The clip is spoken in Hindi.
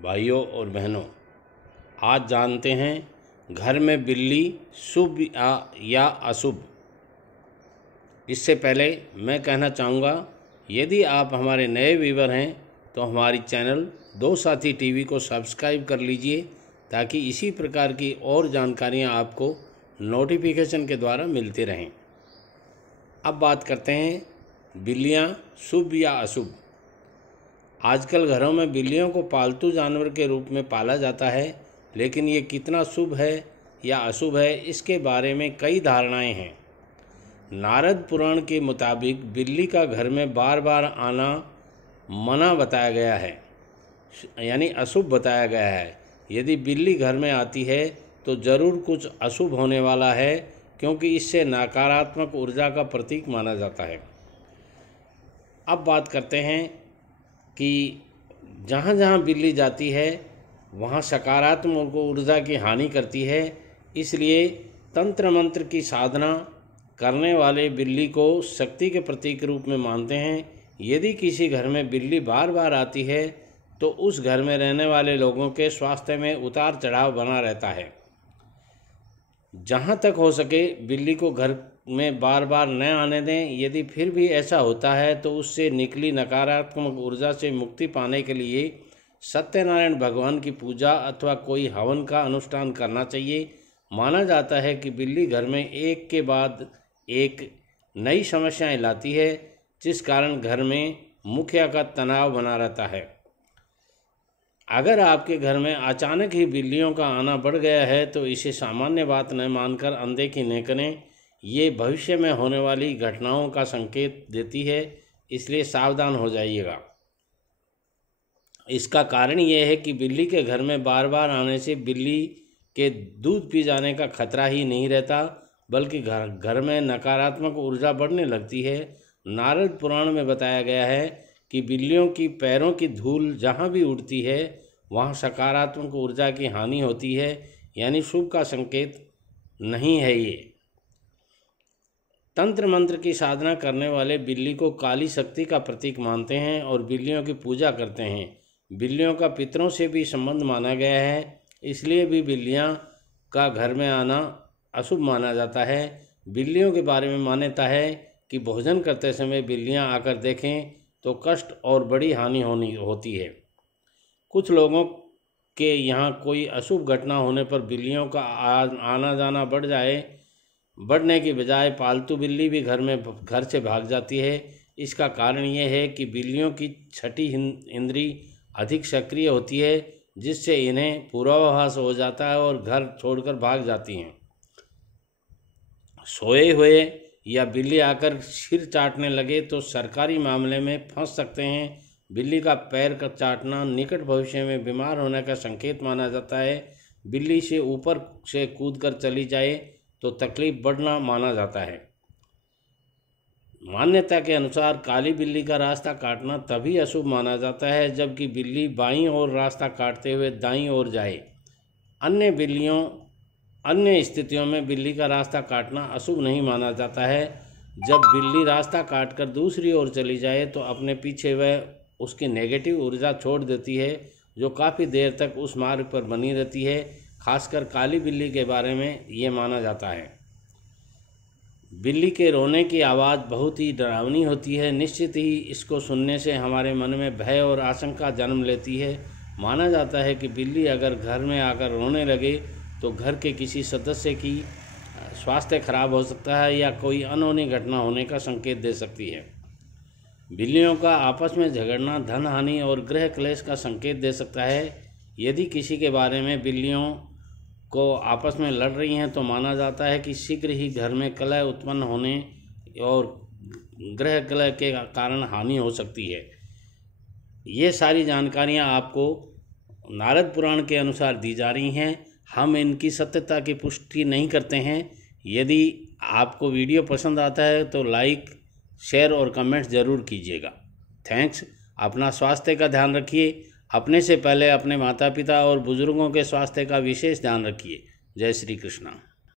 भाइयों और बहनों, आज जानते हैं घर में बिल्ली शुभ या अशुभ। इससे पहले मैं कहना चाहूँगा, यदि आप हमारे नए व्यूवर हैं तो हमारी चैनल दो साथी टीवी को सब्सक्राइब कर लीजिए, ताकि इसी प्रकार की और जानकारियाँ आपको नोटिफिकेशन के द्वारा मिलती रहें। अब बात करते हैं बिल्लियाँ शुभ या अशुभ। आजकल घरों में बिल्लियों को पालतू जानवर के रूप में पाला जाता है, लेकिन ये कितना शुभ है या अशुभ है, इसके बारे में कई धारणाएं हैं। नारद पुराण के मुताबिक बिल्ली का घर में बार बार आना मना बताया गया है, यानी अशुभ बताया गया है। यदि बिल्ली घर में आती है तो ज़रूर कुछ अशुभ होने वाला है, क्योंकि इससे नकारात्मक ऊर्जा का प्रतीक माना जाता है। अब बात करते हैं कि जहाँ जहाँ बिल्ली जाती है वहाँ सकारात्मक ऊर्जा की हानि करती है, इसलिए तंत्र मंत्र की साधना करने वाले बिल्ली को शक्ति के प्रतीक रूप में मानते हैं। यदि किसी घर में बिल्ली बार बार आती है तो उस घर में रहने वाले लोगों के स्वास्थ्य में उतार चढ़ाव बना रहता है। जहाँ तक हो सके बिल्ली को घर में बार बार न आने दें। यदि फिर भी ऐसा होता है तो उससे निकली नकारात्मक ऊर्जा से मुक्ति पाने के लिए सत्यनारायण भगवान की पूजा अथवा कोई हवन का अनुष्ठान करना चाहिए। माना जाता है कि बिल्ली घर में एक के बाद एक नई समस्याएं लाती है, जिस कारण घर में मुखिया का तनाव बना रहता है। अगर आपके घर में अचानक ही बिल्लियों का आना बढ़ गया है तो इसे सामान्य बात न मानकर अनदेखी न करें। ये भविष्य में होने वाली घटनाओं का संकेत देती है, इसलिए सावधान हो जाइएगा। इसका कारण ये है कि बिल्ली के घर में बार बार आने से बिल्ली के दूध पी जाने का खतरा ही नहीं रहता, बल्कि घर में नकारात्मक ऊर्जा बढ़ने लगती है। नारद पुराण में बताया गया है कि बिल्लियों की पैरों की धूल जहाँ भी उड़ती है वहाँ सकारात्मक ऊर्जा की हानि होती है, यानी शुभ का संकेत नहीं है ये। तंत्र मंत्र की साधना करने वाले बिल्ली को काली शक्ति का प्रतीक मानते हैं और बिल्लियों की पूजा करते हैं। बिल्लियों का पितरों से भी संबंध माना गया है, इसलिए भी बिल्लियाँ का घर में आना अशुभ माना जाता है। बिल्लियों के बारे में मान्यता है कि भोजन करते समय बिल्लियाँ आकर देखें तो कष्ट और बड़ी हानि होती है। कुछ लोगों के यहाँ कोई अशुभ घटना होने पर बिल्लियों का आना जाना बढ़ने की बजाय पालतू बिल्ली भी घर से भाग जाती है। इसका कारण यह है कि बिल्लियों की छठी इंद्री अधिक सक्रिय होती है, जिससे इन्हें पूर्वाभास हो जाता है और घर छोड़कर भाग जाती हैं। सोए हुए या बिल्ली आकर सिर चाटने लगे तो सरकारी मामले में फंस सकते हैं। बिल्ली का पैर का चाटना निकट भविष्य में बीमार होने का संकेत माना जाता है। बिल्ली से ऊपर से कूदकर चली जाए तो तकलीफ बढ़ना माना जाता है। मान्यता के अनुसार काली बिल्ली का रास्ता काटना तभी अशुभ माना जाता है जबकि बिल्ली बाईं ओर रास्ता काटते हुए दाईं ओर जाए। अन्य स्थितियों में बिल्ली का रास्ता काटना अशुभ नहीं माना जाता है। जब बिल्ली रास्ता काटकर दूसरी ओर चली जाए तो अपने पीछे वह उसकी नेगेटिव ऊर्जा छोड़ देती है, जो काफ़ी देर तक उस मार्ग पर बनी रहती है। खासकर काली बिल्ली के बारे में ये माना जाता है। बिल्ली के रोने की आवाज़ बहुत ही डरावनी होती है। निश्चित ही इसको सुनने से हमारे मन में भय और आशंका जन्म लेती है। माना जाता है कि बिल्ली अगर घर में आकर रोने लगे तो घर के किसी सदस्य की स्वास्थ्य खराब हो सकता है या कोई अनहोनी घटना होने का संकेत दे सकती है। बिल्लियों का आपस में झगड़ना धन हानि और गृह क्लेश का संकेत दे सकता है। यदि किसी के बारे में बिल्लियों को आपस में लड़ रही हैं तो माना जाता है कि शीघ्र ही घर में कलह उत्पन्न होने और गृह कलह के कारण हानि हो सकती है। ये सारी जानकारियाँ आपको नारद पुराण के अनुसार दी जा रही हैं। हम इनकी सत्यता की पुष्टि नहीं करते हैं। यदि आपको वीडियो पसंद आता है तो लाइक, शेयर और कमेंट ज़रूर कीजिएगा। थैंक्स। अपना स्वास्थ्य का ध्यान रखिए। अपने से पहले अपने माता पिता और बुजुर्गों के स्वास्थ्य का विशेष ध्यान रखिए। जय श्री कृष्णा।